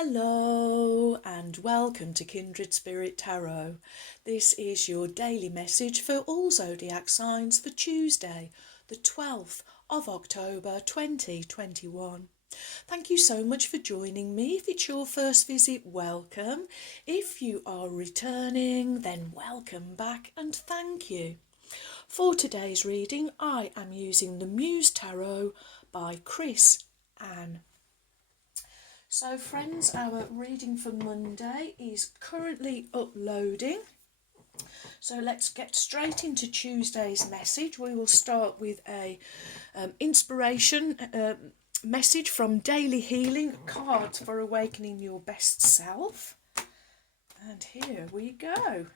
Hello and welcome to Kindred Spirit Tarot. This is your daily message for all zodiac signs for Tuesday, the 12th of October 2021. Thank you so much for joining me. If it's your first visit, welcome. If you are returning, then welcome back and thank you. For today's reading, I am using the Muse Tarot by Chris Anne. So friends, our reading for Monday is currently uploading. So let's get straight into Tuesday's message. We will start with a inspiration message from Daily Healing, cards for awakening your best self. And here we go.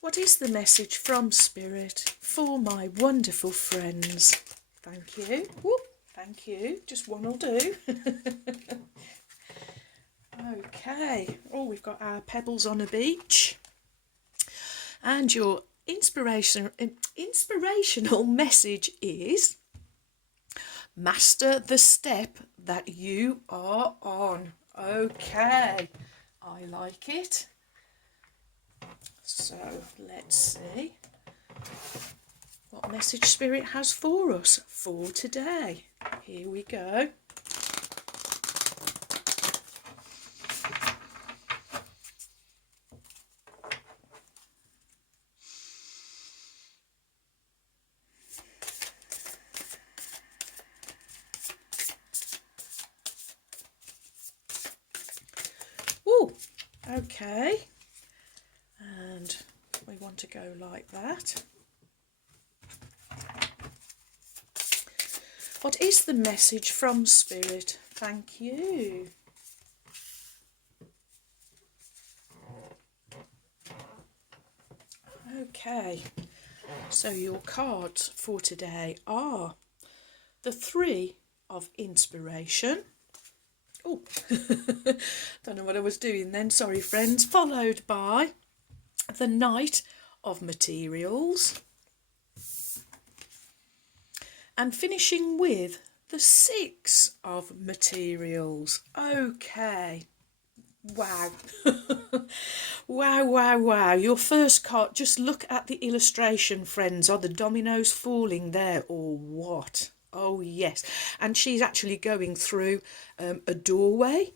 What is the message from Spirit for my wonderful friends? Thank you. Whoop, thank you. Just one will do. Okay. Oh, we've got our pebbles on a beach. And your inspirational message is: master the step that you are on. Okay. I like it. So let's see what message Spirit has for us for today. Here we go. Oh, okay. And we want to go like that. What is the message from Spirit? Thank you. Okay, so your cards for today are the Three of Inspiration. Oh, don't know what I was doing then, sorry friends. Followed by the Knight of Materials. And finishing with the Six of Materials. Okay. Wow. Wow. Your first card, just look at the illustration, friends. Are the dominoes falling there or what? Oh, yes. And she's actually going through a doorway.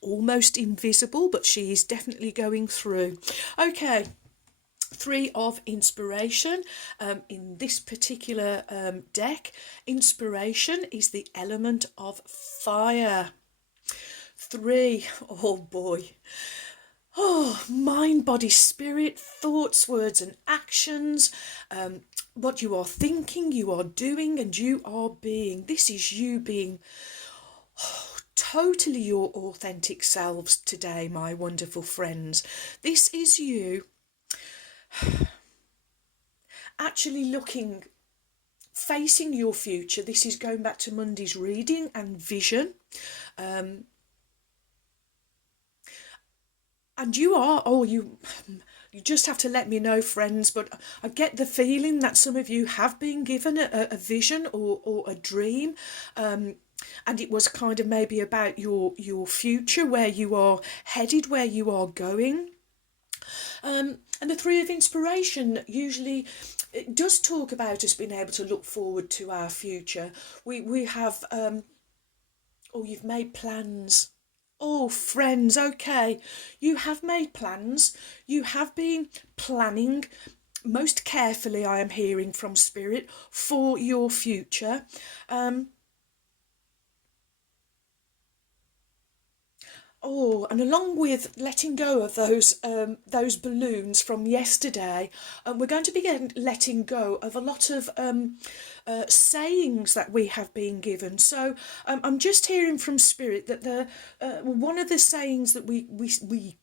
Almost invisible, but she is definitely going through. Okay. Three of Inspiration. In this particular deck, inspiration is the element of fire. Three, oh boy. Oh, mind, body, spirit, thoughts, words and actions. What you are thinking, you are doing, and you are being. This is you being totally your authentic selves today, my wonderful friends. This is you actually facing your future. This is going back to Monday's reading and vision. And you are, you just have to let me know, friends, but I get the feeling that some of you have been given a vision or a dream, and it was kind of maybe about your future, where you are headed, where you are going. And the Three of Inspiration usually, it does talk about us being able to look forward to our future. We have, you've made plans. Oh, friends, okay, you have made plans. You have been planning most carefully, I am hearing from Spirit, for your future. And along with letting go of those balloons from yesterday, we're going to be letting go of a lot of sayings that we have been given. So I'm just hearing from Spirit that one of the sayings that we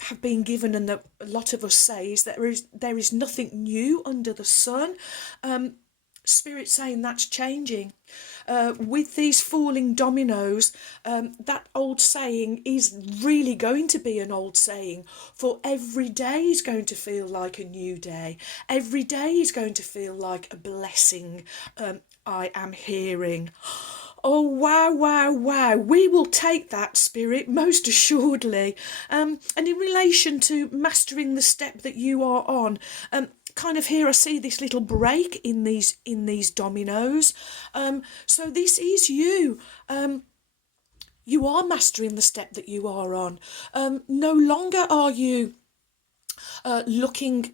have been given, and that a lot of us say, is that there is nothing new under the sun. Spirit saying that's changing. With these falling dominoes, that old saying is really going to be an old saying, for every day is going to feel like a new day. Every day is going to feel like a blessing. I am hearing. Oh, wow, wow, wow. We will take that, Spirit, most assuredly. And in relation to mastering the step that you are on, kind of here I see this little break in these dominoes. So this is you. You are mastering the step that you are on. No longer are you looking...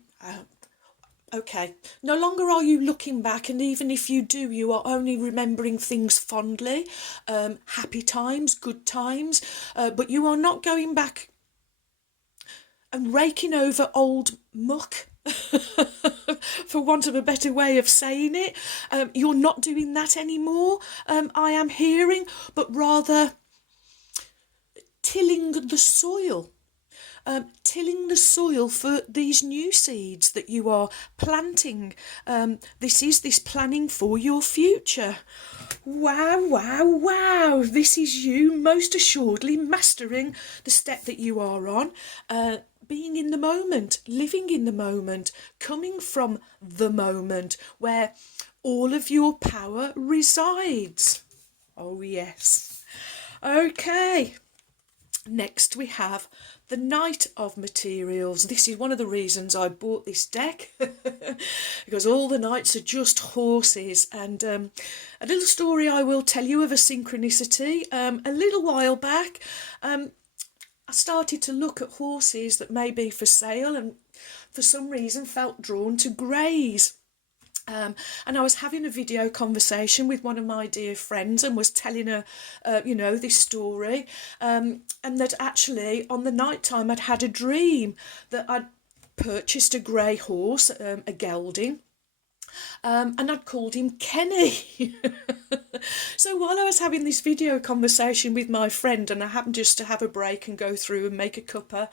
no longer are you looking back, and even if you do, you are only remembering things fondly, happy times, good times, but you are not going back and raking over old muck, for want of a better way of saying it. You're not doing that anymore, I am hearing, but rather tilling the soil. Tilling the soil for these new seeds that you are planting. This is this planning for your future. Wow, wow, wow. This is you most assuredly mastering the step that you are on. Being in the moment, living in the moment, coming from the moment where all of your power resides. Oh, yes. Okay. Next we have the Knight of Materials. This is one of the reasons I bought this deck, because all the knights are just horses. And a little story I will tell you of a synchronicity. A little while back, I started to look at horses that may be for sale, and for some reason felt drawn to greys. And I was having a video conversation with one of my dear friends and was telling her, this story, and that actually on the night time I'd had a dream that I'd purchased a grey horse, a gelding, and I'd called him Kenny. So while I was having this video conversation with my friend, and I happened just to have a break and go through and make a cuppa,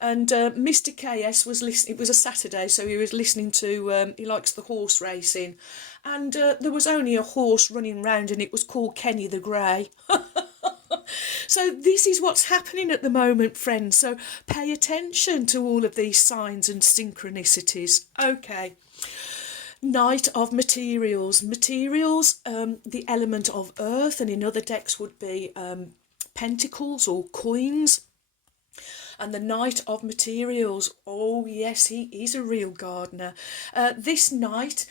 and Mr. KS was listening. It was a Saturday, so he was listening to, he likes the horse racing, and there was only a horse running round, and it was called Kenny the Grey. So this is what's happening at the moment, friends, so pay attention to all of these signs and synchronicities. Okay. Knight of Materials. Materials, the element of earth, and in other decks would be pentacles or coins. And the Knight of Materials, oh yes, he is a real gardener. This knight,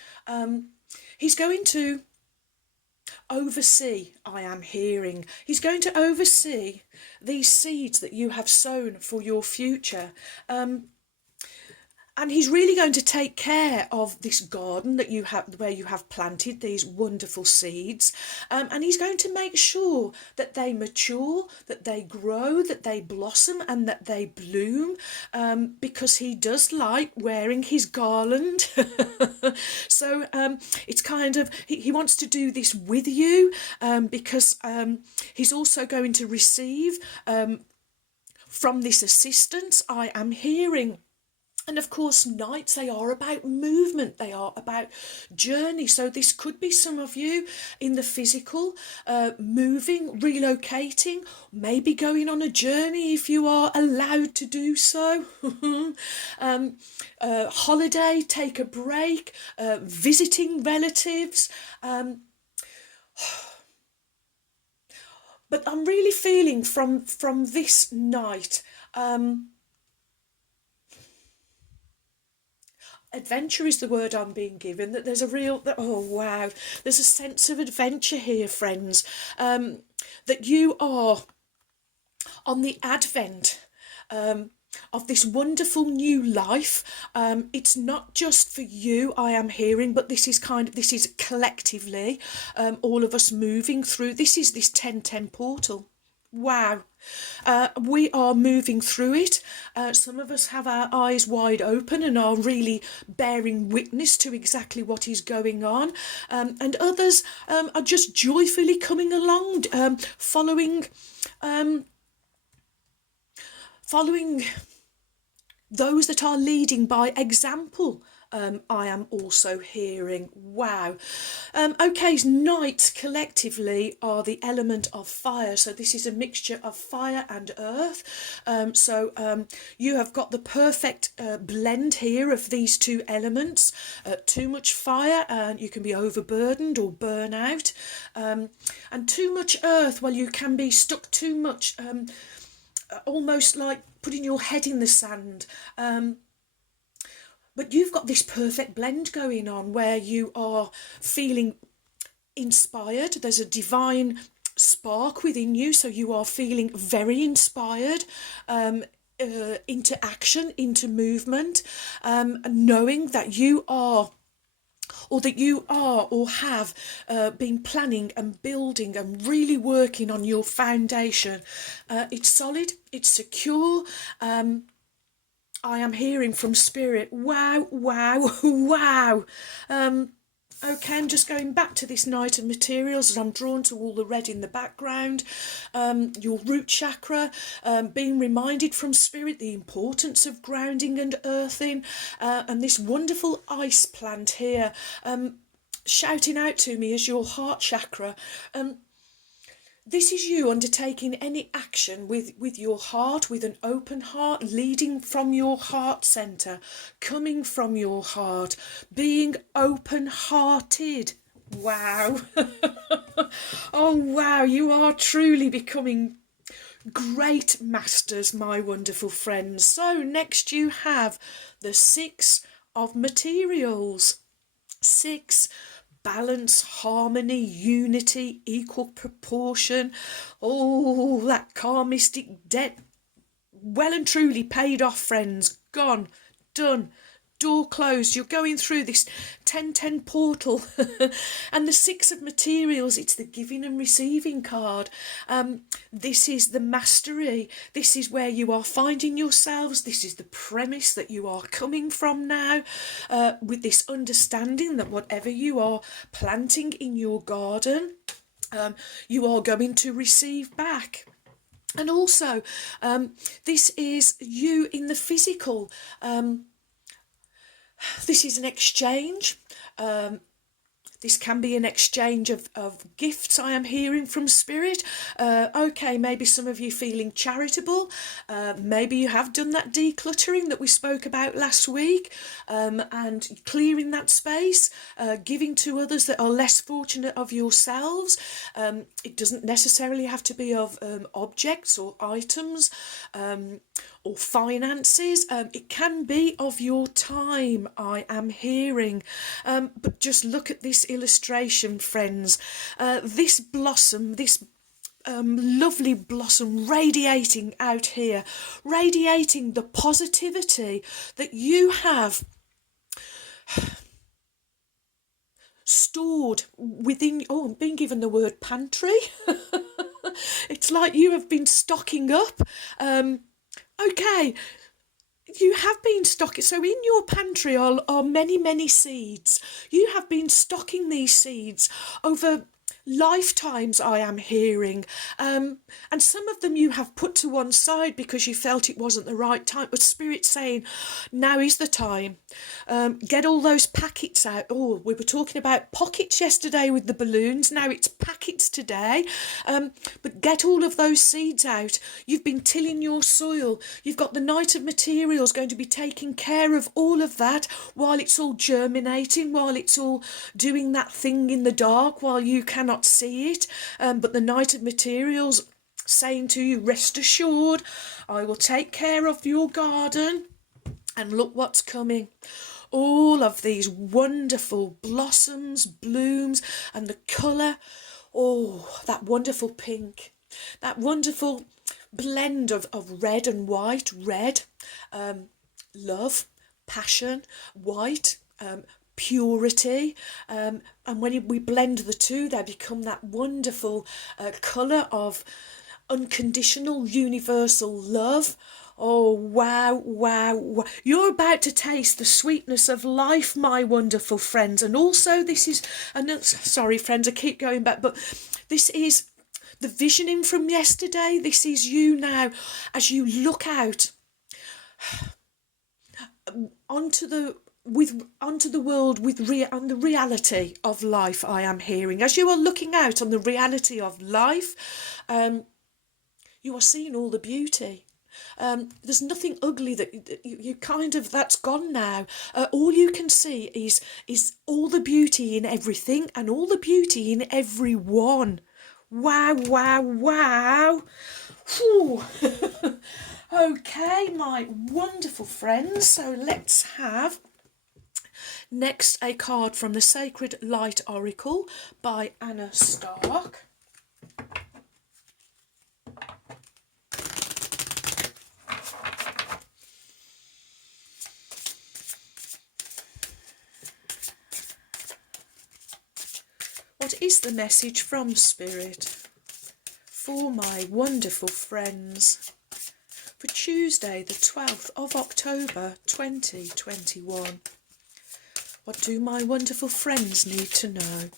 he's going to oversee, I am hearing. He's going to oversee these seeds that you have sown for your future. And he's really going to take care of this garden that you have, where you have planted these wonderful seeds. And he's going to make sure that they mature, that they grow, that they blossom, and that they bloom, because he does like wearing his garland. So it's kind of, he wants to do this with you, because he's also going to receive from this assistance, I am hearing. And of course, knights, they are about movement, they are about journey. So this could be some of you in the physical, moving, relocating, maybe going on a journey if you are allowed to do so. Holiday, take a break, visiting relatives. But I'm really feeling from this night, adventure is the word I'm being given, that there's a real, oh wow, there's a sense of adventure here, friends, that you are on the advent of this wonderful new life. It's not just for you, I am hearing, but this is collectively, all of us moving through. This is this 1010 portal. Wow. We are moving through it. Some of us have our eyes wide open and are really bearing witness to exactly what is going on. And others are just joyfully coming along, following those that are leading by example. I am also hearing. Wow. Okay, nights collectively are the element of fire. So this is a mixture of fire and earth. You have got the perfect blend here of these two elements. Too much fire and you can be overburdened or burn out. And too much earth, well, you can be stuck too much, almost like putting your head in the sand. But you've got this perfect blend going on where you are feeling inspired. There's a divine spark within you, so you are feeling very inspired into action, into movement, knowing that you are or have been planning and building and really working on your foundation. It's solid, it's secure. I am hearing from Spirit, wow, wow, wow. Okay, I'm just going back to this Knight of Materials as I'm drawn to all the red in the background. Your root chakra, being reminded from Spirit the importance of grounding and earthing, and this wonderful ice plant here, shouting out to me as your heart chakra. This is you undertaking any action with your heart, with an open heart, leading from your heart centre, coming from your heart, being open-hearted. Wow. Oh, wow, you are truly becoming great masters, my wonderful friends. So next you have the Six of Materials. Six, balance, harmony, unity, equal proportion. Oh, that karmistic debt, well and truly paid off, friends. Gone, done, door closed. You're going through this 1010 portal. And the Six of Materials, it's the giving and receiving card. This is the mastery. This is where you are finding yourselves. This is the premise that you are coming from now, with this understanding that whatever you are planting in your garden, you are going to receive back. And also, this is you in the physical. This is an exchange. This can be an exchange of gifts, I am hearing from Spirit. Okay, maybe some of you feeling charitable. Maybe you have done that decluttering that we spoke about last week, and clearing that space, giving to others that are less fortunate of yourselves. It doesn't necessarily have to be of objects or items, or finances. It can be of your time, I am hearing. But just look at this illustration, friends. This blossom, this lovely blossom radiating out here, radiating the positivity that you have stored within. Oh, I'm being given the word pantry. It's like you have been stocking up. Okay, you have been stocking. So in your pantry are many, many seeds. You have been stocking these seeds over lifetimes, I am hearing. And some of them you have put to one side because you felt it wasn't the right time. But Spirit's saying, now is the time. Get all those packets out. Oh, we were talking about pockets yesterday with the balloons. Now it's packets today. But get all of those seeds out. You've been tilling your soil. You've got the Knight of Materials going to be taking care of all of that while it's all germinating, while it's all doing that thing in the dark, while you cannot see it. But the Knight of Materials saying to you, rest assured, I will take care of your garden. And look what's coming. All of these wonderful blossoms, blooms, and the colour. Oh, that wonderful pink. That wonderful blend of red and white. Red, love, passion. White, purity. And when we blend the two, they become that wonderful colour of unconditional, universal love. Oh, wow, wow, wow. You're about to taste the sweetness of life, my wonderful friends. And also this is, sorry friends, I keep going back, but this is the visioning from yesterday. This is you now as you look out onto the onto the world on the reality of life. I am hearing, as you are looking out on the reality of life, you are seeing all the beauty. There's nothing ugly that you kind of, that's gone now. All you can see is all the beauty in everything and all the beauty in everyone. Wow, wow, wow. Whew. Okay, my wonderful friends, so let's have next a card from the Sacred Light Oracle by Anna Stark. What is the message from Spirit for my wonderful friends for Tuesday, the 12th of October 2021? What do my wonderful friends need to know?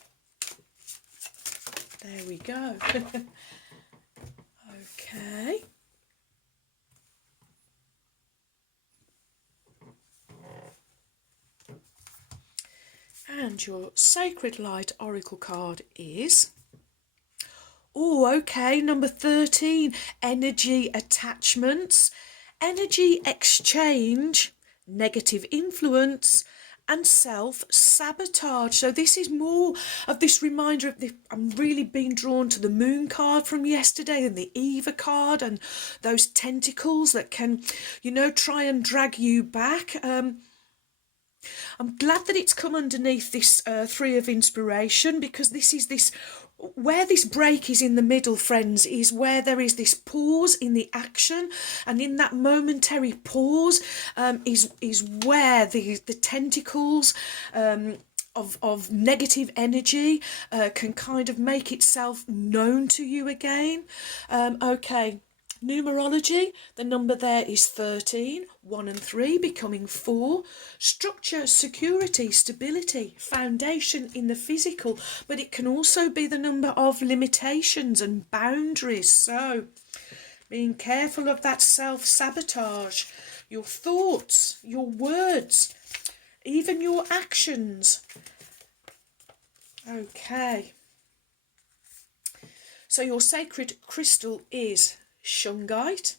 There we go. Okay. And your Sacred Light Oracle card is... oh, okay, number 13, energy attachments, energy exchange, negative influence, and self-sabotage. So this is more of this reminder of I'm really being drawn to the Moon card from yesterday and the Eva card and those tentacles that can, try and drag you back. I'm glad that it's come underneath this Three of Inspiration, because where this break is in the middle, friends, is where there is this pause in the action, and in that momentary pause is where the tentacles of negative energy can kind of make itself known to you again. Okay. Numerology, the number there is 13, 1 and 3 becoming 4. Structure, security, stability, foundation in the physical, but it can also be the number of limitations and boundaries. So, being careful of that self-sabotage, your thoughts, your words, even your actions. Okay. So your sacred crystal is Shungite.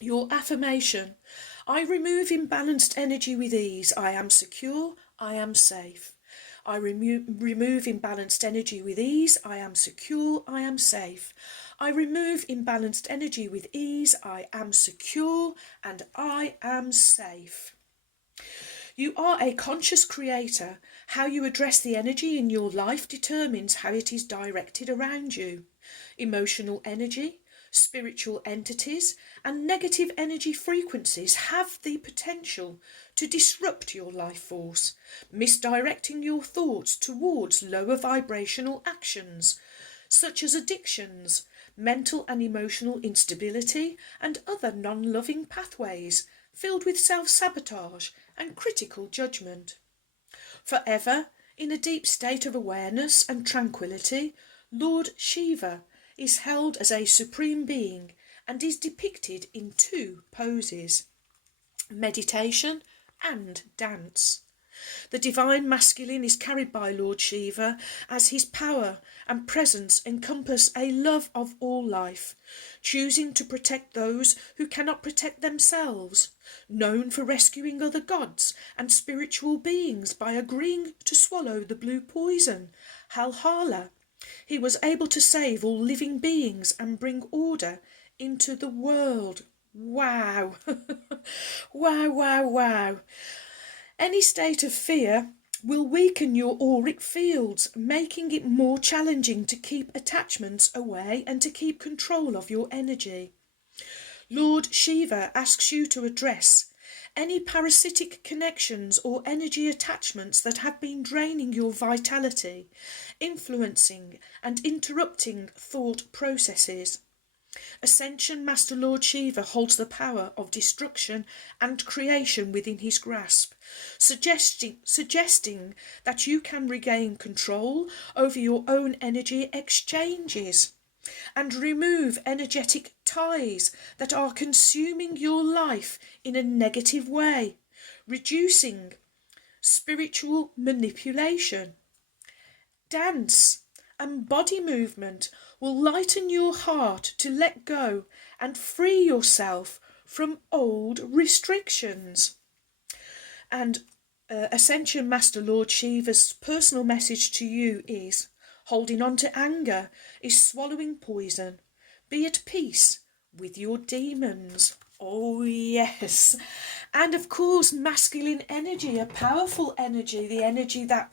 Your affirmation: I remove imbalanced energy with ease. I am secure. I am safe. I remove imbalanced energy with ease. I am secure. I am safe. I remove imbalanced energy with ease. I am secure and I am safe. You are a conscious creator. How you address the energy in your life determines how it is directed around you. Emotional energy, spiritual entities, and negative energy frequencies have the potential to disrupt your life force, misdirecting your thoughts towards lower vibrational actions, such as addictions, mental and emotional instability, and other non-loving pathways filled with self-sabotage and critical judgment. Forever, in a deep state of awareness and tranquility, Lord Shiva is held as a supreme being and is depicted in 2 poses: meditation and dance. The divine masculine is carried by Lord Shiva as his power and presence encompass a love of all life, choosing to protect those who cannot protect themselves, known for rescuing other gods and spiritual beings by agreeing to swallow the blue poison, Halhala. He was able to save all living beings and bring order into the world. Wow. Wow, wow, wow. Any state of fear will weaken your auric fields, making it more challenging to keep attachments away and to keep control of your energy. Lord Shiva asks you to address any parasitic connections or energy attachments that have been draining your vitality, influencing and interrupting thought processes. Ascension Master Lord Shiva holds the power of destruction and creation within his grasp, suggesting that you can regain control over your own energy exchanges and remove energetic ties that are consuming your life in a negative way, reducing spiritual manipulation. Dance and body movement will lighten your heart to let go and free yourself from old restrictions. And Ascension Master Lord Shiva's personal message to you is: holding on to anger is swallowing poison. Be at peace with your demons. Oh yes. And of course, masculine energy, a powerful energy, the energy that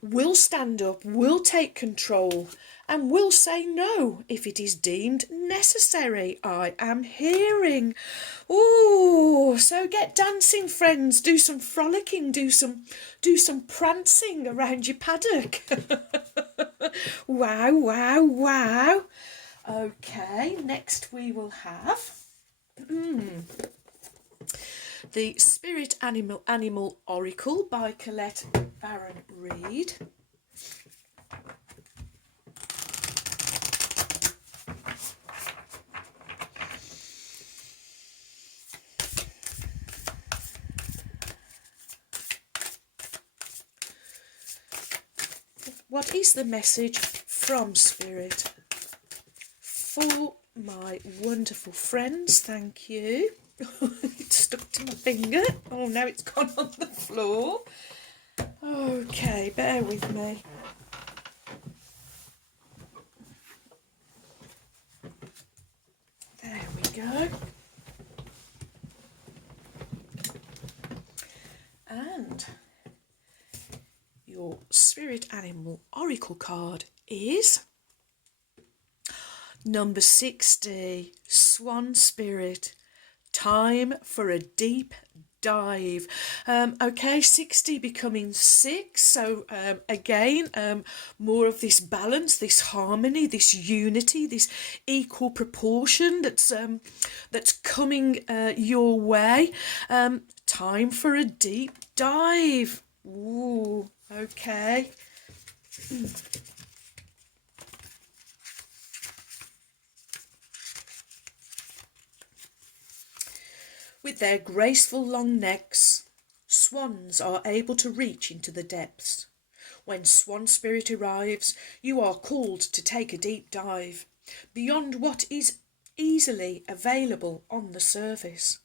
will stand up, will take control, and will say no if it is deemed necessary. I am hearing. Ooh, so get dancing, friends. Do some frolicking, do some prancing around your paddock. Wow, wow, wow. Okay, next we will have the Spirit Animal Oracle by Colette Baron Reid. What is the message from Spirit for my wonderful friends? Thank you. It stuck to my finger. Oh, now it's gone on the floor. Okay, bear with me. There we go. And your Spirit Animal Oracle card is number 60, Swan Spirit. Time for a deep dive. Okay, 60 becoming 6, so again, more of this balance, this harmony, this unity, this equal proportion that's coming your way. Time for a deep dive. Ooh, okay. With their graceful long necks, swans are able to reach into the depths. When Swan Spirit arrives, you are called to take a deep dive, beyond what is easily available on the surface.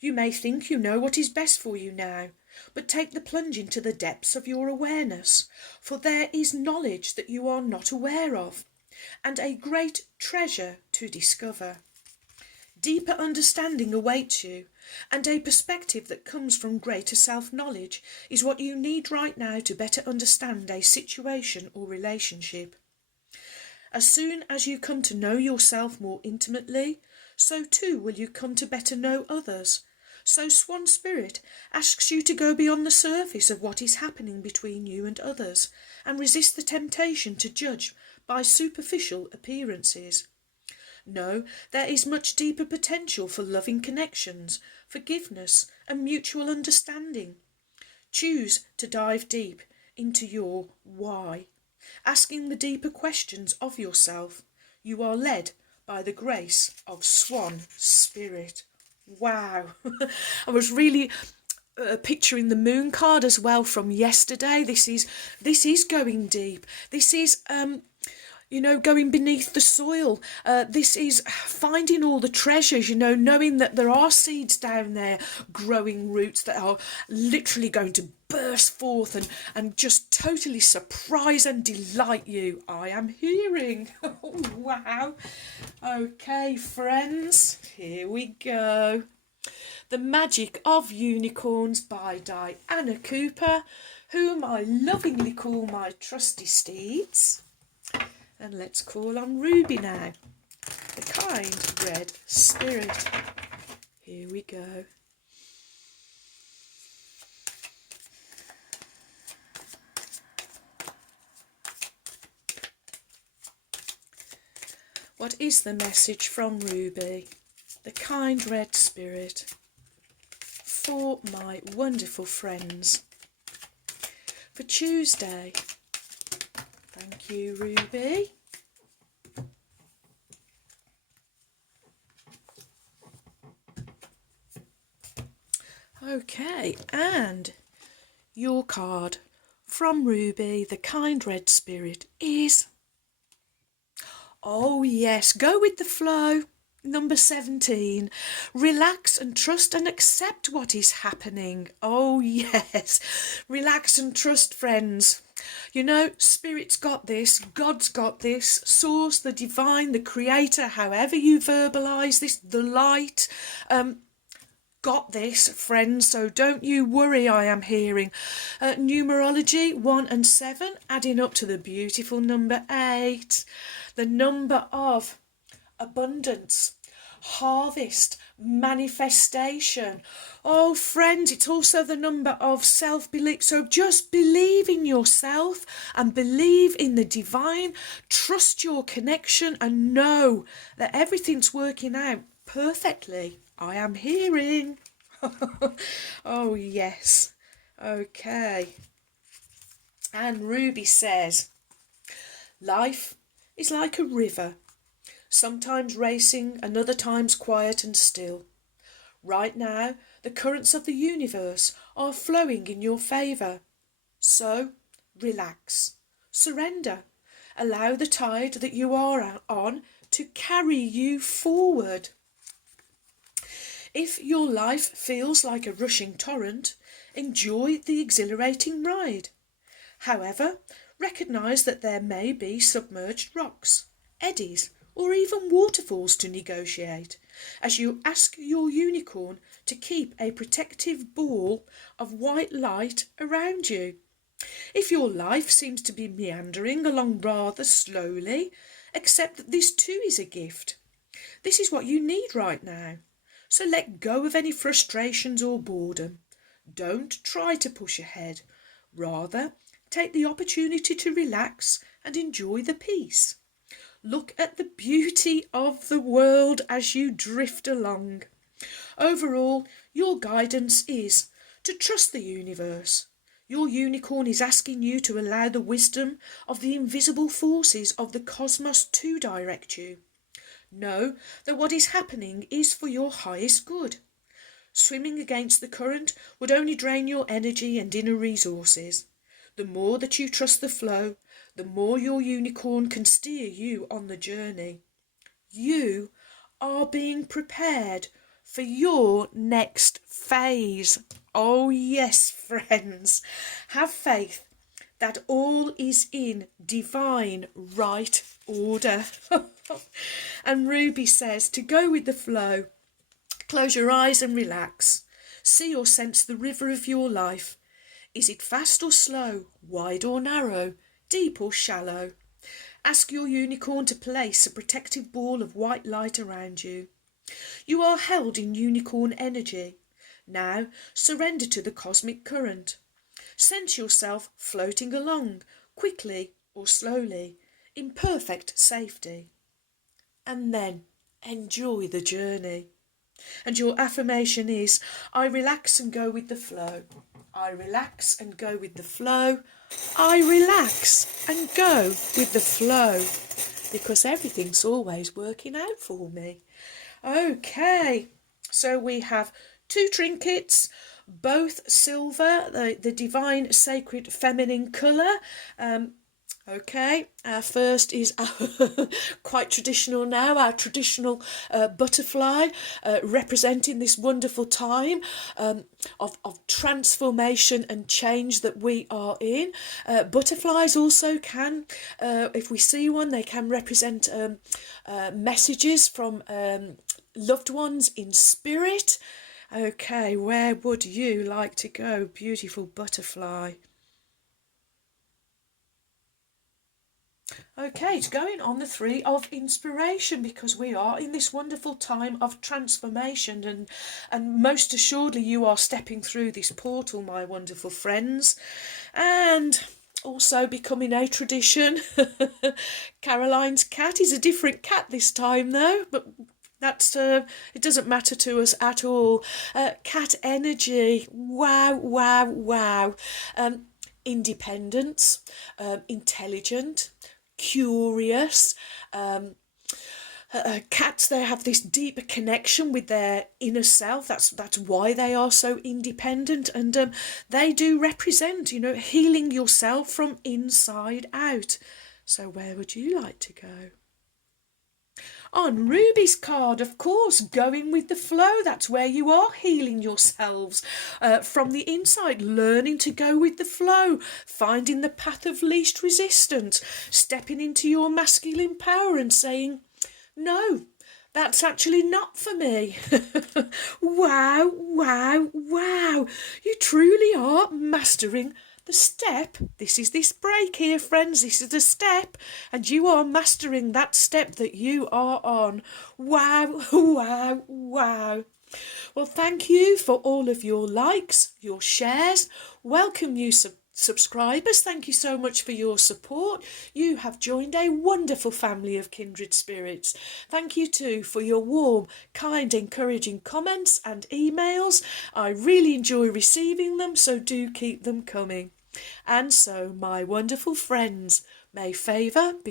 You may think you know what is best for you now, but take the plunge into the depths of your awareness, for there is knowledge that you are not aware of, and a great treasure to discover. Deeper understanding awaits you, and a perspective that comes from greater self-knowledge is what you need right now to better understand a situation or relationship. As soon as you come to know yourself more intimately, so too will you come to better know others. So Swan Spirit asks you to go beyond the surface of what is happening between you and others, and resist the temptation to judge by superficial appearances. No, there is much deeper potential for loving connections, forgiveness, and mutual understanding. Choose to dive deep into your why, asking the deeper questions of yourself. You are led by the grace of Swan Spirit. Wow. I was really picturing the moon card as well from yesterday. This is going deep. This is going beneath the soil. This is finding all the treasures, knowing that there are seeds down there, growing roots that are literally going to burst forth and just totally surprise and delight you. I am hearing. Oh, wow. Okay, friends, here we go. The Magic of Unicorns by Diana Cooper, whom I lovingly call my trusty steeds. And let's call on Ruby now, the kind red spirit. Here we go. What is the message from Ruby, the kind red spirit, for my wonderful friends for Tuesday? Thank you, Ruby. Okay, and your card from Ruby, the kind red spirit, is... Oh yes, go with the flow. Number 17, relax and trust and accept what is happening. Oh yes, relax and trust, friends. You know, Spirit's got this, God's got this, Source, the Divine, the Creator, however you verbalise this, the light, got this, friends, so don't you worry. I am hearing numerology 1 and 7 adding up to the beautiful number 8, the number of abundance, harvest, manifestation. Oh friends, it's also the number of self-belief. So just believe in yourself and believe in the divine, trust your connection and know that everything's working out perfectly. I am hearing. Oh yes. Okay. And Ruby says, life is like a river, sometimes racing and other times quiet and still. Right now, the currents of the universe are flowing in your favour. So, relax, surrender, allow the tide that you are on to carry you forward. If your life feels like a rushing torrent, enjoy the exhilarating ride. However, recognise that there may be submerged rocks, eddies, or even waterfalls to negotiate, as you ask your unicorn to keep a protective ball of white light around you. If your life seems to be meandering along rather slowly, accept that this too is a gift. This is what you need right now. So let go of any frustrations or boredom. Don't try to push ahead. Rather, take the opportunity to relax and enjoy the peace. Look at the beauty of the world as you drift along. Overall, your guidance is to trust the universe. Your unicorn is asking you to allow the wisdom of the invisible forces of the cosmos to direct you. Know that what is happening is for your highest good. Swimming against the current would only drain your energy and inner resources. The more that you trust the flow, the more your unicorn can steer you on the journey. You are being prepared for your next phase. Oh yes, friends. Have faith that all is in divine right order. And Ruby says to go with the flow. Close your eyes and relax. See or sense the river of your life. Is it fast or slow, wide or narrow, deep or shallow? Ask your unicorn to place a protective ball of white light around you. You are held in unicorn energy. Now surrender to the cosmic current. Sense yourself floating along, quickly or slowly, in perfect safety. And then enjoy the journey. And your affirmation is, I relax and go with the flow. I relax and go with the flow. I relax and go with the flow. Because everything's always working out for me. Okay, so we have 2 trinkets, both silver, the divine sacred feminine colour. Okay, our first is quite traditional now, our traditional butterfly, representing this wonderful time of transformation and change that we are in. Butterflies also can, if we see one, they can represent messages from loved ones in spirit. Okay, where would you like to go, beautiful butterfly? Okay, it's going on the 3 of inspiration, because we are in this wonderful time of transformation, and most assuredly you are stepping through this portal, my wonderful friends, and also becoming a tradition. Caroline's cat is a different cat this time though, but that's it doesn't matter to us at all. Cat energy, wow, wow, wow. Independence, intelligent, curious, Cats, they have this deeper connection with their inner self. That's why they are so independent, and they do represent, healing yourself from inside out. So where would you like to go? On Ruby's card, of course, going with the flow. That's where you are healing yourselves from the inside, learning to go with the flow, finding the path of least resistance, stepping into your masculine power and saying, no, that's actually not for me. Wow, wow, wow. You truly are mastering the step. This is this break here, friends. This is the step, and you are mastering that step that you are on. Wow, wow, wow. Well, thank you for all of your likes, your shares. Welcome you subscribers. Thank you so much for your support. You have joined a wonderful family of kindred spirits. Thank you too for your warm, kind, encouraging comments and emails. I really enjoy receiving them, so do keep them coming. And so, my wonderful friends, may favour be